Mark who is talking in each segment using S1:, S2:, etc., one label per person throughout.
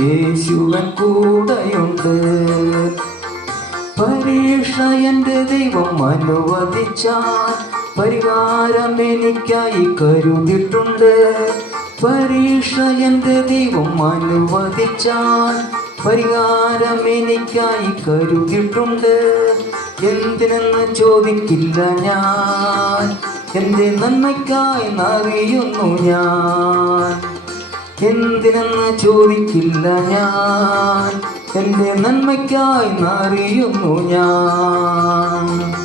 S1: യേശുവൻ കൂടെയുണ്ട്. പരീക്ഷ എന്റെ ദൈവം അനുവദിച്ചാൽ പരിഹാരം എനിക്കായി കരുതിട്ടുണ്ട് പരീക്ഷ എന്റെ ദൈവം അനുവദിച്ചാൽ പരിഹാരം എനിക്കായി കരുതിട്ടുണ്ട് എന്തിനെന്ന് ചോദിക്കില്ല ഞാൻ. എന്റെ നന്മയ്ക്കായി നറിയുന്നു ഞാൻ. എന്തിനെന്ന് ചോദിക്കില്ല ഞാൻ? എന്റെ നന്മയ്ക്കായി അറിയുന്നു ഞാൻ.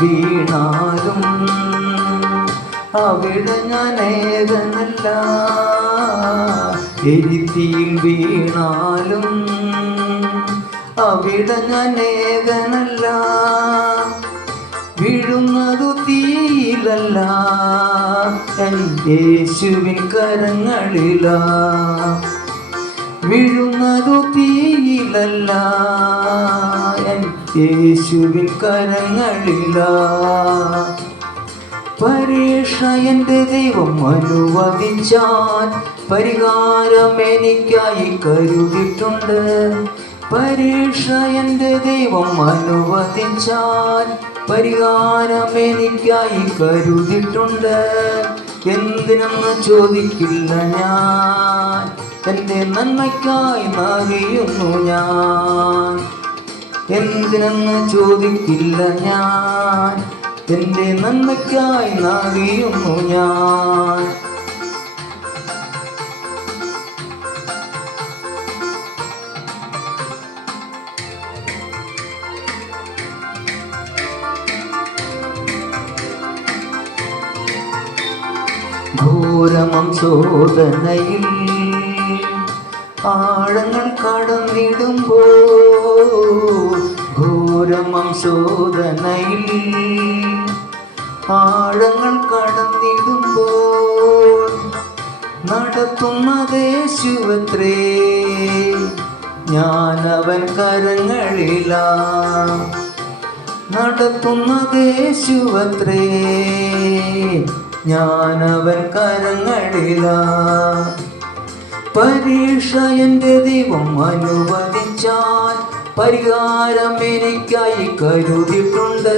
S1: വീണാലും അവിടെ ഞാൻ ഏതെന്നല്ല എരിതിയിൽ വീണാലും അവിടെ ഞാൻ ഏകനല്ല വീഴുന്നതു തീയിലല്ല യേശുവിൻ കരങ്ങളില. വീഴുന്നതു തീയിലല്ല യേശുവിൻ കരങ്ങളിലാ. പരീക്ഷ എന്റെ ദൈവം അനുവദിച്ചാൽ പരിഹാരം എനിക്കായി കരുതിട്ടുണ്ട് പരീക്ഷ എന്റെ ദൈവം അനുവദിച്ചാൽ പരിഹാരം എനിക്കായി കരുതിട്ടുണ്ട് എന്തിനെന്ന് ചോദിക്കില്ല ഞാൻ. എന്റെ നന്മയ്ക്കായി മാറിയുന്നു ഞാൻ. എന്തിനെന്ന് ചോദിക്കില്ല ഞാൻ. എന്റെ നന്മയ്ക്കായി നാടിയുന്നു ഞാൻ. ഘോരമം ശോധനയിൽ ആഴങ്ങൾ കടന്നിടുമ്പോ ഘോരമം ശോധനയിൽ ആഴങ്ങൾ കടന്നിടുമ്പോൾ നടത്തുന്ന ദേശുവത്രേ ഞാനവൻ കരങ്ങളിലാ. നടത്തുന്ന ദേശുവത്രേ ഞാനവൻ കരങ്ങളില. പരീക്ഷ എന്റെ ദൈവം അനുവദിച്ചാൽ പരിഹാരം എനിക്കായി കരുതിയിട്ടുണ്ട്.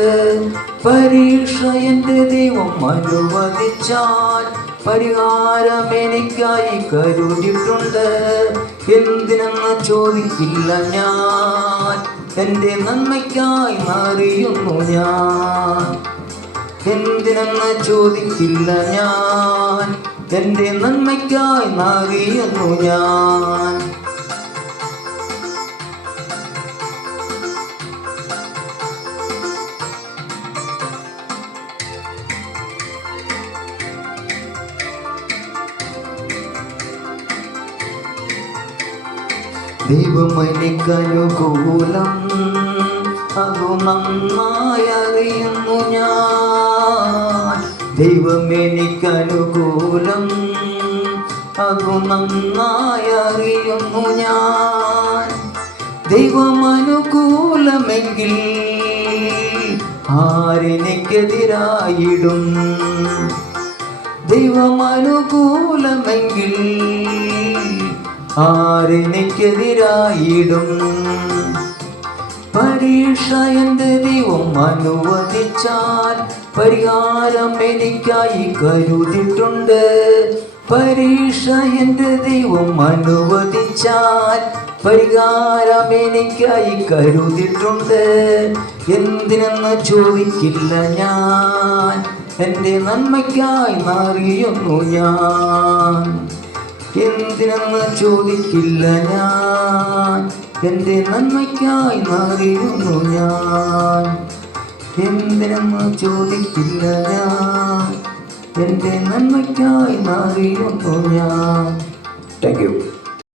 S1: പരീക്ഷ എന്റെ ദൈവം അനുവദിച്ചാൽ പരിഹാരം എനിക്കായി കരുതിയിട്ടുണ്ട് എന്തിനെന്ന് ചോദിക്കില്ല ഞാൻ. എന്റെ നന്മയ്ക്കായി മാറിയുന്നു ഞാൻ. എന്തിനെന്ന് ചോദിക്കില്ല ഞാൻ. എന്റെ നന്മയ്ക്കായി മാറിയുന്നു ഞാൻ. ദൈവമനിക്കനുകൂലം അതു നന്നായി അറിയുന്നു ഞാൻ. ദൈവമെനിക്കനുകൂലം അതു നന്നായി അറിയുന്നു ഞാൻ. ദൈവമനുകൂലമെങ്കിൽ ആരെനിക്കെതിരായിടും? ദൈവമനുകൂലമെങ്കിൽ ആരെനിക്കെതിരായിടും? പരീക്ഷ എന്ത് ദൈവം അനുവദിച്ചാൽ പരിഹാരം എനിക്കായി കരുതിട്ടുണ്ട് പരീക്ഷ എന്ത് ദൈവം അനുവദിച്ചാൽ പരിഹാരം എനിക്കായി കരുതിട്ടുണ്ട് എന്തിനെന്ന് ചോദിക്കില്ല ഞാൻ. എന്റെ നന്മയ്ക്കായി മാറിയുന്നു ഞാൻ. എന്തിനെന്ന് ചോദിക്കില്ല ഞാൻ? എന്റെ നന്മയ്ക്കായി മാറിയുന്നു ഞാൻ. എന്തിനെന്ന് ചോദിക്കില്ല ഞാൻ? എന്റെ നന്മയ്ക്കായി മാറിയുന്നു ഞാൻ. Thank you